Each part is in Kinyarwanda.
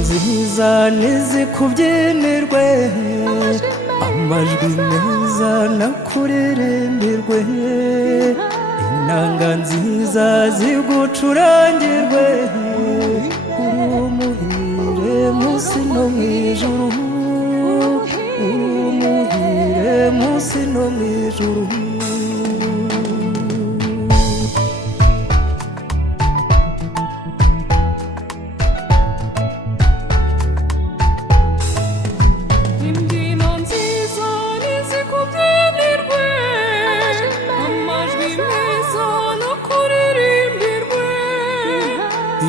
nziza nizikubyinirwe, amajwi meza nakuririmbirwe, inanga nziza zigucurangirwe, urumuhire musi no mwijuru, urumuhire musi no mwijuru.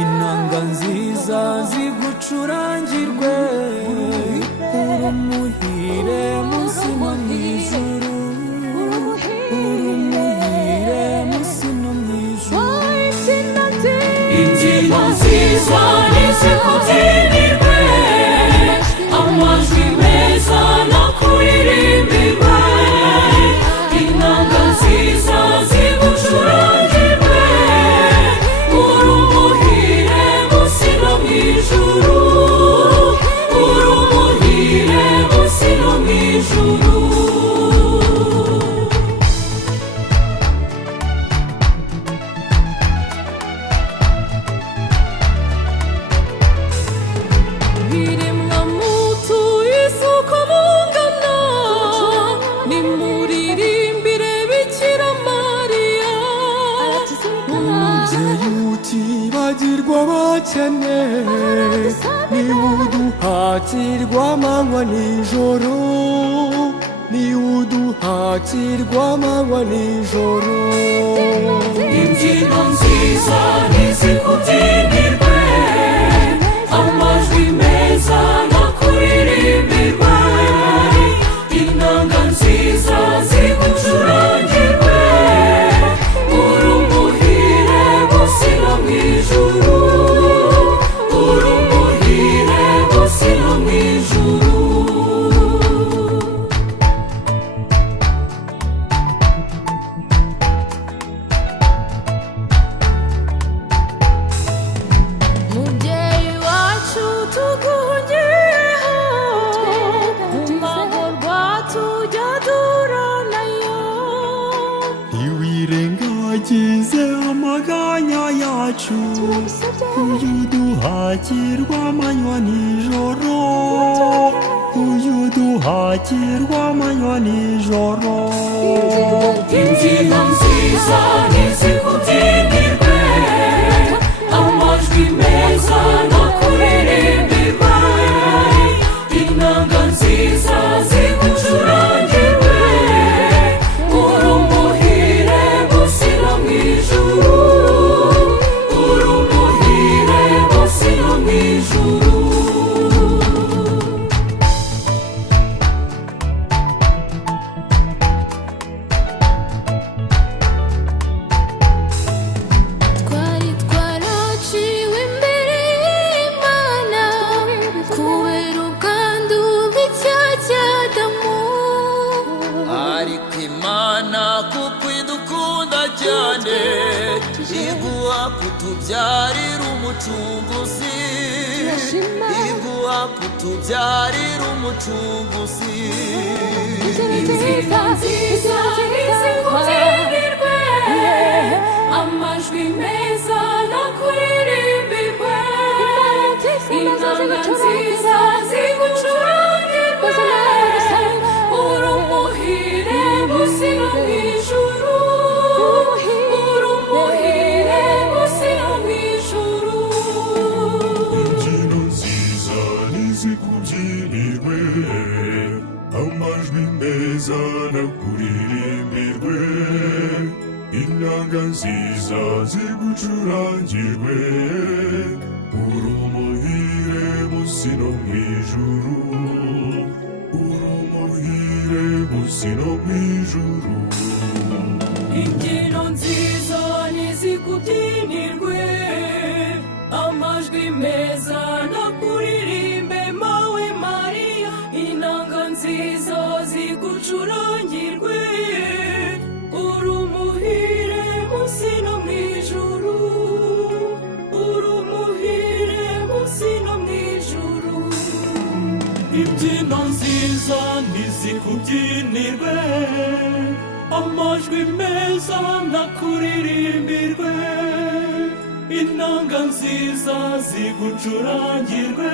Inanga nziza zigucurangirwe, urumuhire musi no mwijuru, urumuhire musi no mwijuru. Imbyino nziza nizikubyinirwe, amajwi meza nakuririmbirwe, inanga nziza zigucurangirwe, urumuhire musi no mwijuru, urumuhire musi no mwijuru. Biremwa mutu isuko mungana, nimuririmbire Bikira Mariya. Umubyeyi utibagirwa abakene, niwe uduhatirwa amanywa nijoro, niwe uduhatirwa amanywa nijoro. Imbyino nziza nizikubyinirwe, amajwi meza nakuririmbirwe, inanga nziza zigucurangirwe, urumuhire musi no mwijuru, urumuhire musi no mwijuru. Mubyeyi wacu tuguhungiyeho, umagorwa tujya duranayo. Ntiwirengagize amaganya yacu, uyu duhakirwa amanywa nijoro, uyu duhakirwa amanywa nijoro. Imbyino nziza nizikubyinirwe, amajwi meza nakuririmbirwe, inanga nziza zigucurangirwe, urumuhire musi no mwijuru, urumuhire musi no mwijuru. Twari twaraciwe imbere y'Imana, kubera ubwandu bw'icyaha cya Adamu. ariko Imana kuko idukunda cyane, iguha kutubyarira umucunguzi, iguha kutubyarira umucunguzi. Imbyino nziza nizikubyinirwe, amajwi meza nakuririmbirwe, inanga nziza zigucurangirwe, urumuhire musi no mwijuru, urumuhire musi no mwijuru. Imbyino nziza nizikubyinirwe, amajwi meza nakuririmbirwe, inanga nziza zigucurangirwe, urumuhire musi no mwijuru, urumuhire musi no mwijuru. Imbyino nziza nizikubyinirwe, amajwi amajwi meza no kuririmbe mawe Mariya, inanga nziza zigucurangirwe, uri umuhire munsi no mu ijuru, uri umuhire munsi no mu ijuru. imbyino nziza nizikubyinirwe, amajwi meza nakuririmbirwe, inanga nziza zigucurangirwe,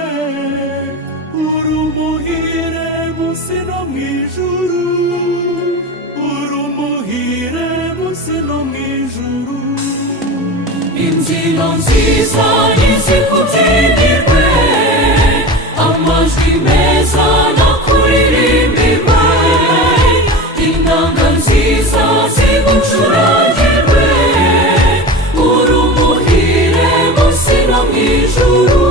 uri umuhire munsi no mu ijuru, uri umuhire munsi no mu ijuru. Imbyino nziza nizikubyinirwe, amajwi meza nakuririmbirwe, inanga nziza zigucurangirwe, uri umuhire munsi no mu ijuru.